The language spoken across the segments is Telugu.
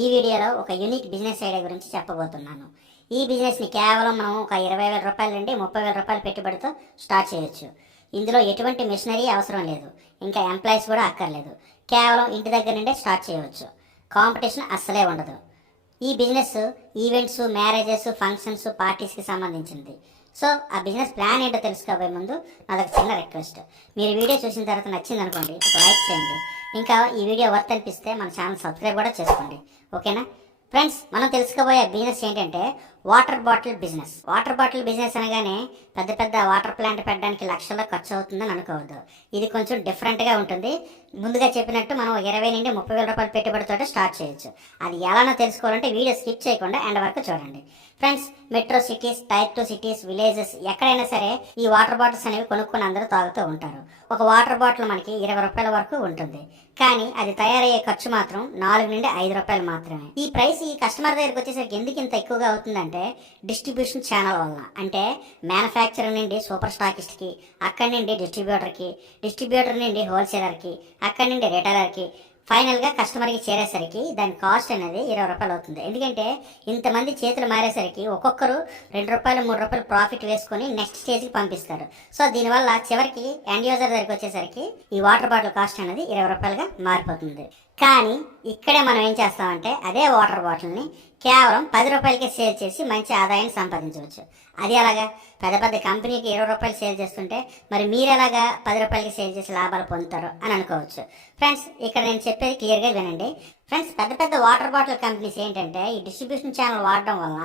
ఈ వీడియోలో ఒక యూనిక్ బిజినెస్ ఐడియా గురించి చెప్పబోతున్నాను. ఈ బిజినెస్ని కేవలం మనం ఒక 20,000 రూపాయల నుండి 30,000 రూపాయల పెట్టుబడితో స్టార్ట్ చేయొచ్చు. ఇందులో ఎటువంటి మిషనరీ అవసరం లేదు, ఇంకా ఎంప్లాయీస్ కూడా అక్కర్లేదు. కేవలం ఇంటి దగ్గర నుండే స్టార్ట్ చేయవచ్చు. కాంపిటీషన్ అస్సలే ఉండదు. ఈ బిజినెస్ ఈవెంట్స్, మ్యారేజెస్, ఫంక్షన్స్, పార్టీస్కి సంబంధించింది. సో ఆ బిజినెస్ ప్లాన్ ఏంటో తెలుసుకోబోయే ముందు నాదొక చిన్న రిక్వెస్ట్. మీరు వీడియో చూసిన తర్వాత నచ్చింది అనుకోండి, ఒక లైక్ చేయండి. ఇంకా ఈ వీడియో వర్త్ అనిపిస్తే మన ఛానల్ సబ్స్క్రైబ్ కూడా చేసుకోండి. ఓకేనా ఫ్రెండ్స్, మనం తెలుసుకోబోయే బిజినెస్ ఏంటంటే water bottle business. Water bottle business అనగానే పెద్ద పెద్ద వాటర్ ప్లాంట్ పెట్టడానికి లక్షల్లో ఖర్చు అవుతుందని అనుకోవద్దు. ఇది కొంచెం డిఫరెంట్గా ఉంటుంది. ముందుగా చెప్పినట్టు మనం 20 నుండి 30,000 రూపాయలు పెట్టుబడితో స్టార్ట్ చేయొచ్చు. అది ఎలానో తెలుసుకోవాలంటే వీడియో స్కిప్ చేయకుండా ఎండ్ వరకు చూడండి. Friends, metro cities, tier 2 cities, villages ఎక్కడైనా సరే ఈ వాటర్ బాటిల్స్ అనేవి కొనుక్కుని అందరూ తాగుతూ ఉంటారు. ఒక వాటర్ బాటిల్ మనకి 20 రూపాయల వరకు ఉంటుంది. కానీ అది తయారయ్యే ఖర్చు మాత్రం 4 నుండి 5 రూపాయలు మాత్రమే. ఈ ప్రైస్ ఈ కస్టమర్ దగ్గరికి వచ్చేసరికి ఎందుకు ఇంత ఎక్కువగా అవుతుందంటే డిస్ట్రిబ్యూషన్ ఛానల్ వల్ల. అంటే మ్యానుఫ్యాక్చరర్ నుండి సూపర్ స్టాకిస్ట్కి, అక్కడి నుండి డిస్ట్రిబ్యూటర్ నుండి హోల్సేలర్కి, అక్కడి నుండి రిటైలర్కి, ఫైనల్గా కస్టమర్కి చేరేసరికి దాని కాస్ట్ అనేది 20 రూపాయలు అవుతుంది. ఎందుకంటే ఇంతమంది చేతులు మారేసరికి ఒక్కొక్కరు 2 రూపాయలు 3 రూపాయలు ప్రాఫిట్ వేసుకొని నెక్స్ట్ స్టేజ్కి పంపిస్తారు. సో దీనివల్ల చివరికి ఎండ్ యూజర్ దగ్గరికి వచ్చేసరికి ఈ వాటర్ బాటిల్ కాస్ట్ అనేది 20 రూపాయలుగా మారిపోతుంది. కానీ ఇక్కడే మనం ఏం చేస్తామంటే అదే వాటర్ బాటిల్ని కేవలం 10 రూపాయలకే సేల్ చేసి మంచి ఆదాయాన్ని సంపాదించవచ్చు. అది అలాగా పెద్ద పెద్ద కంపెనీకి 20 రూపాయలు సేల్ చేస్తుంటే మరి మీరు ఎలాగా 10 రూపాయలకి సేల్ చేసి లాభాలు పొందుతారు అని అనుకోవచ్చు. ఫ్రెండ్స్, ఇక్కడ నేను చెప్పేది క్లియర్గా వినండి. ఫ్రెండ్స్, పెద్ద పెద్ద వాటర్ బాటిల్ కంపెనీస్ ఏంటంటే ఈ డిస్ట్రిబ్యూషన్ ఛానల్ వాడడం వల్ల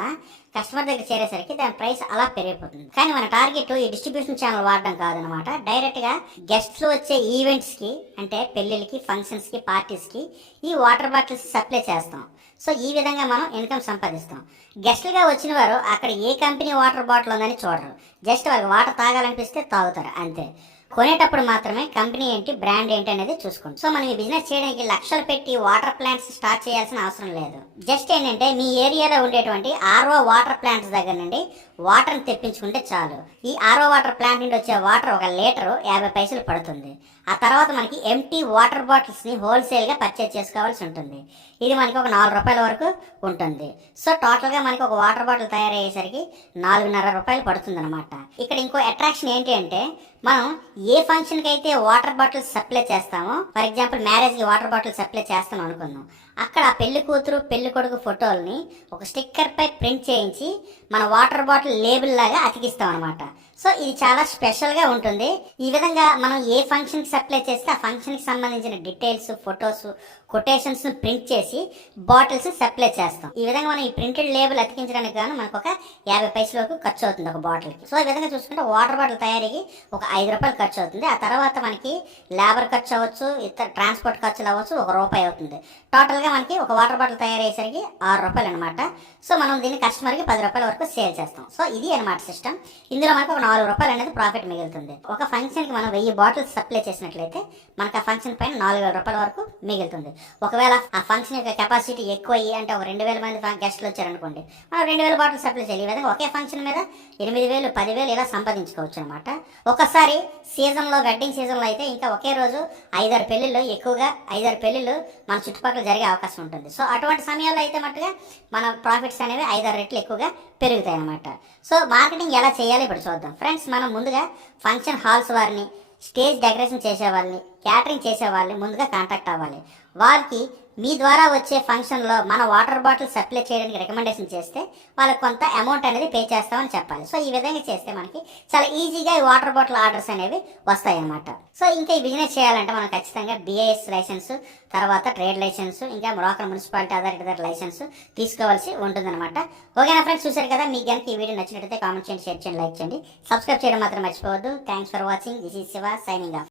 కస్టమర్ దగ్గర చేరేసరికి దాని ప్రైస్ అలా పెరిగిపోతుంది. కానీ మన టార్గెట్ ఈ డిస్ట్రిబ్యూషన్ ఛానల్ వాడడం కాదనమాట. డైరెక్ట్గా గెస్ట్లు వచ్చే ఈవెంట్స్కి, అంటే పెళ్ళిళ్ళకి, ఫంక్షన్స్కి, పార్టీస్కి ఈ వాటర్ బాటిల్స్ సప్లై చేస్తాం. సో ఈ విధంగా మనం ఇన్కమ్ సంపాదిస్తాం. గెస్ట్లుగా వచ్చిన వారు అక్కడ ఏ కంపెనీ వాటర్ బాటిల్ ఉందని చూడరు. జస్ట్ వాళ్ళకి వాటర్ తాగాలనిపిస్తే తాగుతారు అంతే. కొనేటప్పుడు మాత్రమే కంపెనీ ఏంటి, బ్రాండ్ ఏంటి అనేది చూసుకోండి. సో మనం ఈ బిజినెస్ చేయడానికి లక్షలు పెట్టి వాటర్ ప్లాంట్స్ స్టార్ట్ చేయాల్సిన అవసరం లేదు. జస్ట్ ఏంటంటే మీ ఏరియాలో ఉండేటువంటి ఆర్ఓ వాటర్ ప్లాంట్స్ దగ్గర నుండి వాటర్ని తెప్పించుకుంటే చాలు. ఈ ఆర్ఓ వాటర్ ప్లాంట్ నుండి వచ్చే వాటర్ 1 లీటరు 50 పైసలు పడుతుంది. ఆ తర్వాత మనకి ఎంటీ వాటర్ బాటిల్స్ని హోల్సేల్గా పర్చేజ్ చేసుకోవాల్సి ఉంటుంది. ఇది మనకి ఒక 4 రూపాయల వరకు ఉంటుంది. సో టోటల్గా మనకి ఒక వాటర్ బాటిల్ తయారయ్యేసరికి 4.5 రూపాయలు పడుతుంది అనమాట. ఇక్కడ ఇంకో అట్రాక్షన్ ఏంటి అంటే మనం ఏ ఫంక్షన్కి అయితే వాటర్ బాటిల్స్ సప్లై చేస్తామో, ఫర్ ఎగ్జాంపుల్ మ్యారేజ్కి వాటర్ బాటిల్ సప్లై చేస్తాం అనుకుందాం, అక్కడ పెళ్లి కూతురు పెళ్లి కొడుకు ఫోటోల్ని ఒక స్టిక్కర్పై ప్రింట్ చేయించి మన వాటర్ బాటిల్ లేబుల్ లాగా అతికిస్తాం అనమాట. సో ఇది చాలా స్పెషల్గా ఉంటుంది. ఈ విధంగా మనం ఏ ఫంక్షన్కి సప్లై చేస్తే ఆ ఫంక్షన్కి సంబంధించిన డీటెయిల్స్, ఫొటోస్, కొటేషన్స్ను ప్రింట్ చేసి బాటిల్స్ సప్లై చేస్తాం. ఈ విధంగా మనం ఈ ప్రింటెడ్ లేబుల్ అతికించడానికి గాను మనకు ఒక 50 పైసల వరకు ఖర్చు అవుతుంది ఒక బాటిల్కి. సో ఈ విధంగా చూసుకుంటే వాటర్ బాటిల్ తయారీకి ఒక 5 రూపాయలు ఖర్చు అవుతుంది. ఆ తర్వాత మనకి లేబర్ ఖర్చు అవ్వచ్చు, ఇతర ట్రాన్స్పోర్ట్ ఖర్చులు అవ్వచ్చు, 1 రూపాయి అవుతుంది. టోటల్గా మనకి ఒక వాటర్ బాటిల్ తయారయ్యేసరికి 6 రూపాయలు అనమాట. సో మనం దీన్ని కస్టమర్కి 10 రూపాయల వరకు సేల్ చేస్తాం. సో ఇది అనమాట సిస్టమ్. ఇందులో మనకు ఒక 4 రూపాయలు అనేది ప్రాఫిట్ మిగులుతుంది. ఒక ఫంక్షన్కి మనం 1000 బాటిల్స్ సప్లై చేసినట్లయితే మనకు ఆ ఫంక్షన్ పైన 4,000 రూపాయల వరకు మిగులుతుంది. ఒకవేళ ఆ ఫంక్షన్ యొక్క కెపాసిటీ ఎక్కువ అయ్యి, అంటే ఒక 2,000 మంది గెస్ట్లు వచ్చారనుకోండి, మనం 2,000 బాటిల్స్ సప్లై చేయాలి. ఈ విధంగా ఒకే ఫంక్షన్ మీద 8,000, 10,000 ఇలా సంపాదించుకోవచ్చు అనమాట. ఒకసారి సీజన్లో, వెడ్డింగ్ సీజన్లో అయితే ఇంకా ఒకే రోజు 5-6 పెళ్ళిళ్ళు, ఎక్కువగా 5-6 పెళ్ళిళ్ళు మన చుట్టుపక్కల జరిగే అవకాశం ఉంటుంది. సో అటువంటి సమయాల్లో అయితే మట్టుగా మన ప్రాఫిట్స్ అనేవి 5-6 రెట్లు ఎక్కువగా పెరుగుతాయి అనమాట. సో మార్కెటింగ్ ఎలా చేయాలో ఇప్పుడు చూద్దాం. ఫ్రెండ్స్, మనం ముందుగా ఫంక్షన్ హాల్స్ వారిని, స్టేజ్ డెకరేషన్ చేసే వాళ్ళని, క్యాటరింగ్ చేసే వాళ్ళని ముందుగా కాంటాక్ట్ అవ్వాలి. వాళ్ళకి మీ ద్వారా వచ్చే ఫంక్షన్లో మన వాటర్ బాటిల్ సప్లై చేయడానికి రికమెండేషన్ చేస్తే వాళ్ళకి కొంత అమౌంట్ అనేది పే చేస్తామని చెప్పాలి. సో ఈ విధంగా చేస్తే మనకి చాలా ఈజీగా ఈ వాటర్ బాటిల్ ఆర్డర్స్ అనేవి వస్తాయి అన్నమాట. సో ఇంకా ఈ బిజినెస్ చేయాలంటే మనం ఖచ్చితంగా BIS లైసెన్స్, తర్వాత ట్రేడ్ లైసెన్స్, ఇంకా లోకల్ మున్సిపాలిటీ అథారిటీ లైసెన్స్ తీసుకోవాల్సి ఉంటుందన్నమాట. ఓకేనా ఫ్రెండ్స్, చూసారు కదా. మీకు కనుక ఈ వీడియో నచ్చినట్లయితే కామెంట్ చేయండి, షేర్ చేయండి, లైక్ చేయండి, సబ్స్క్రైబ్ చేయడం మాత్రం మర్చిపోవద్దు. Thanks for watching. This is Shiva signing off.